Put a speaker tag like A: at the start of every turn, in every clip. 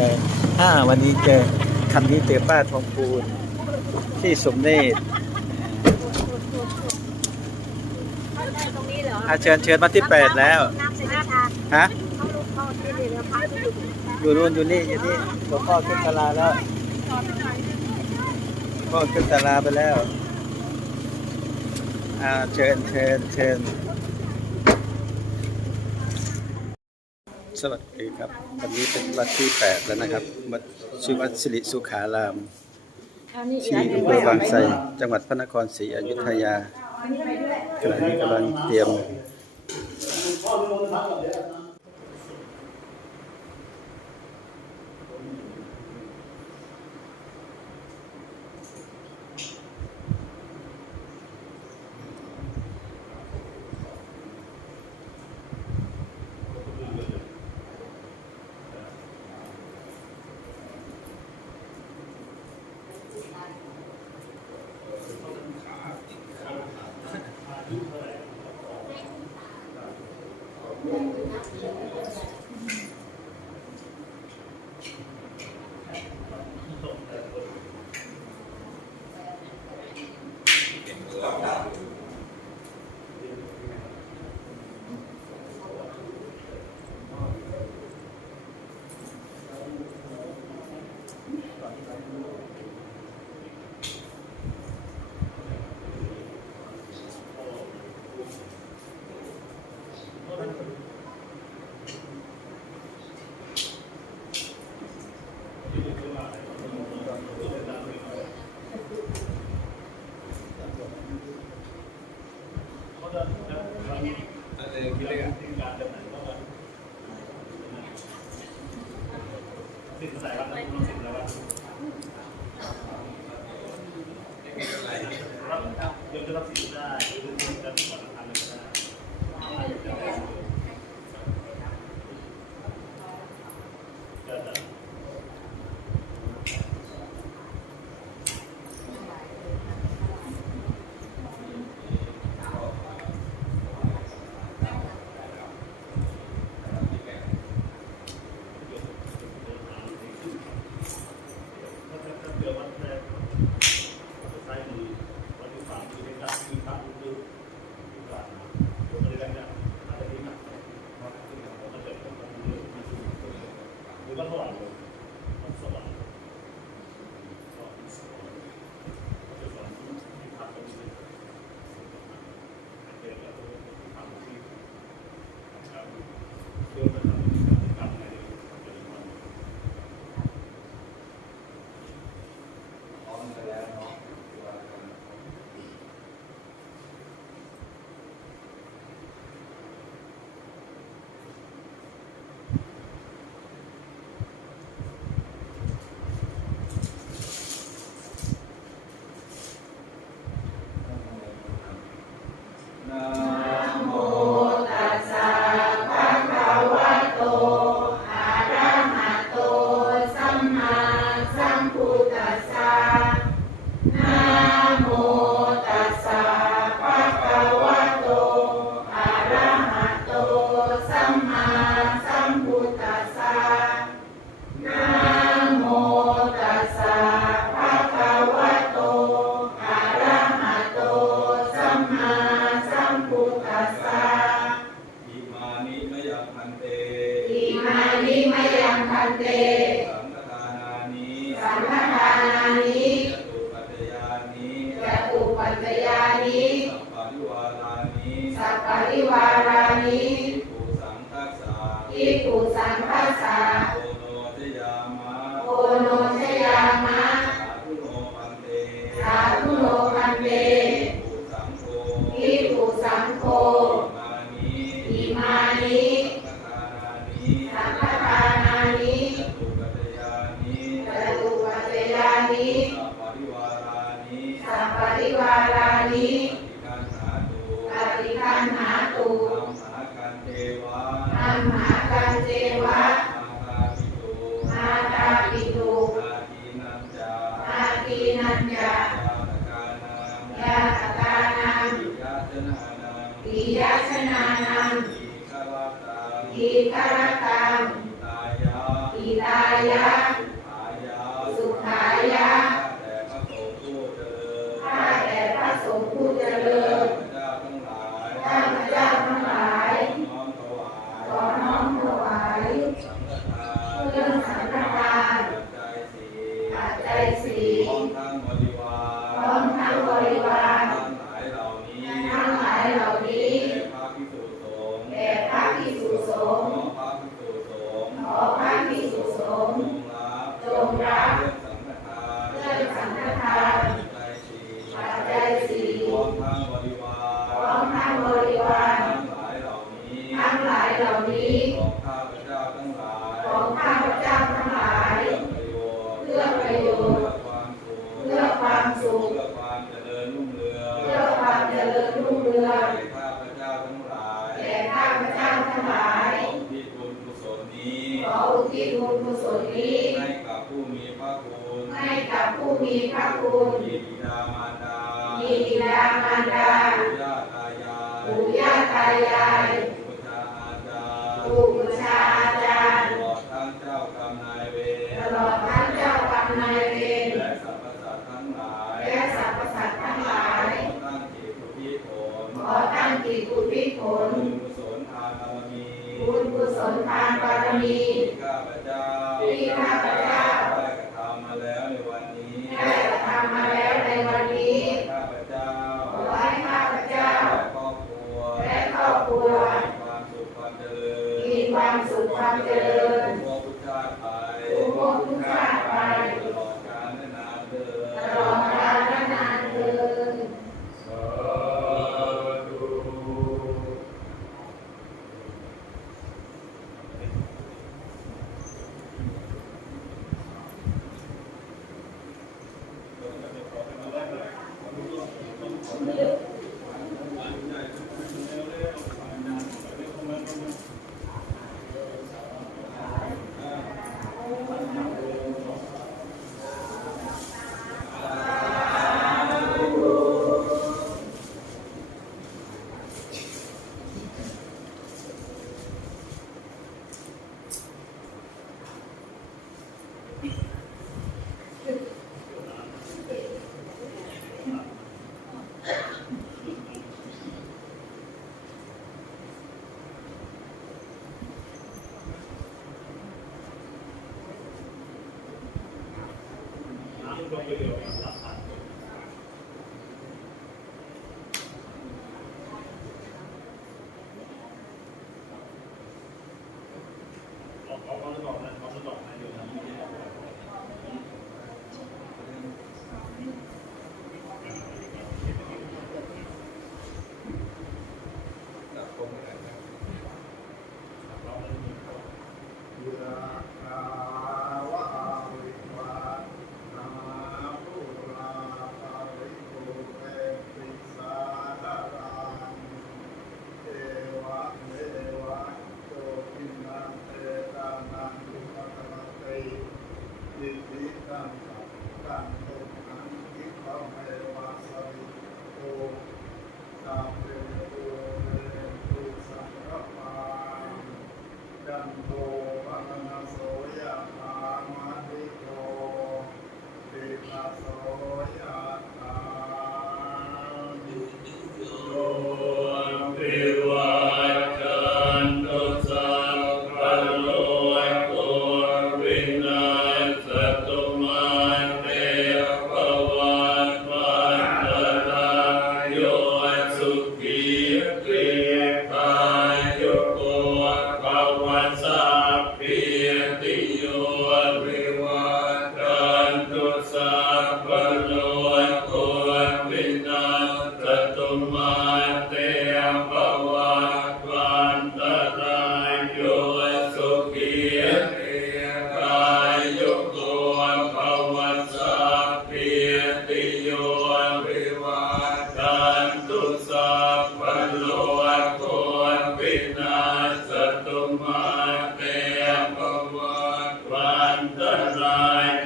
A: เลยอ่าวันนี้เจอคันนี้เจอป้าทองปูนที่สมเนต
B: รอา
A: เชิญเชิญมาที่แปดแล้ว ฮะ
B: อยู่
A: นู่นอยู่นี่อยู่นี่หลวงพ่อขึ้นตลาแล้วพ่อขึ้นตลาไปแล้ว อ่าเชิญเชิญเชิญ สวัสดีครับวันนี้เป็นวันที่แปดแล้วนะครับวัดชื่อวัดสิริสุขารามที่อำเภอบางไทรจังหวัดพระนครศรีอยุธยาขณะนี้กำลังเตรียม
C: อิ
D: ಕಾರಣವಾಗಿದೆ ai ai. Ai Thank you.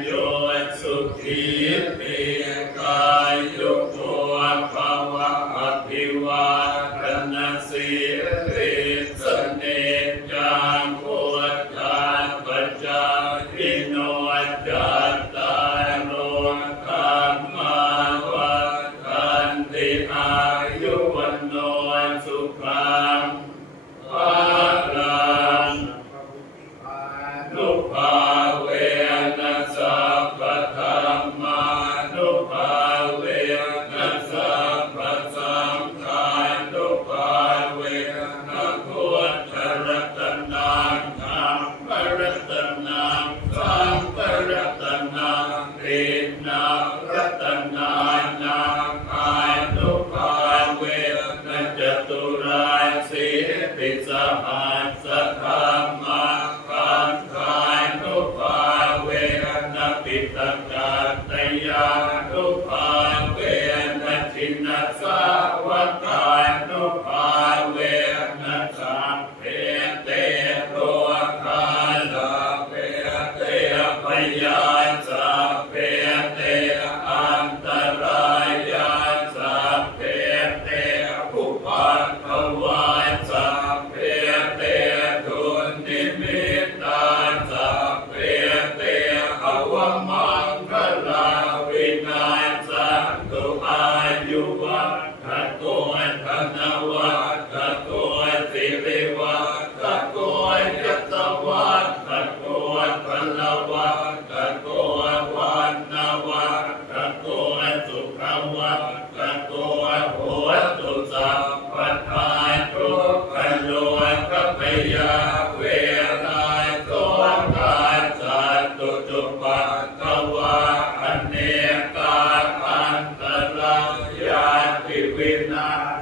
C: โยสุ
E: ขีติ God. we're not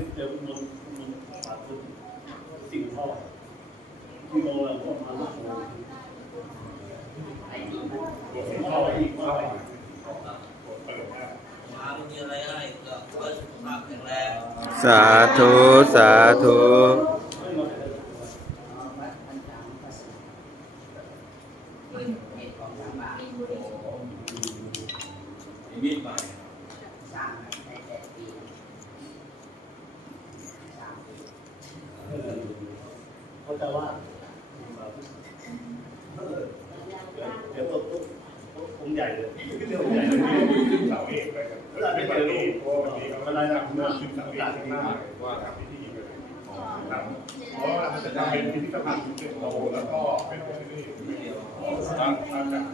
E: ยึ
F: ดเดิมัน
E: มัน
F: ขาดทุสิ่
G: งท่อที่
H: เราเราก็มา
I: ลูกโป่งสิ่งท่อ
J: อีกมากสา
A: ธุ สาธุ
J: เขาจะว่าเดี๋ยวตัวองค์ใหญ่เลยองใหญ่เลยขึ้นเสาเอกเลยครับเวลาเป็นวันนี้เพราะวันนี้เวลาทำเมื่อขึ้นเสาเอกข้างหน้าว่าทำพิธีเลยครับเพราะว่ามันจะทำเป็นพิพิธภัณฑ์เป็นโตแล้วก็เป็นพิธีทางทางการ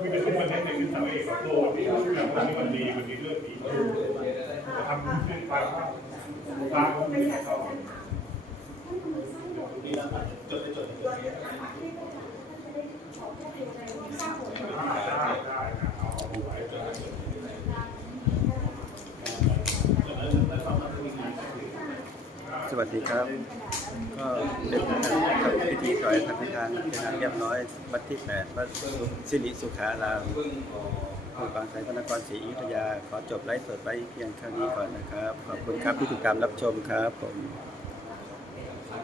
J: คือเป็นทุกประเทศในขึ้นเสาเอกโตที่แบบวันนี้มันดีมันมีเรื่องดีทำขึ้นไปว่าตามที่เขานี่นะ จดได้จดได้จดได้ได้เอาเอาไว้จดได้จดได้ครักมีงาน
A: สวัสดีครับ ก็เป็นทำพิธีถวายพระพิธานเป็นอันเรียบร้อยวัดที่แปดวัดสิริสุขาราม
C: พึ่งขอ
A: อำเภอบางไทรพระนครศรีอยุธยา ขอจบไลฟ์สดไว้เพียงเท่านี้ก่อนนะครับ ขอบคุณครับที่ติดตามรับชมครับผม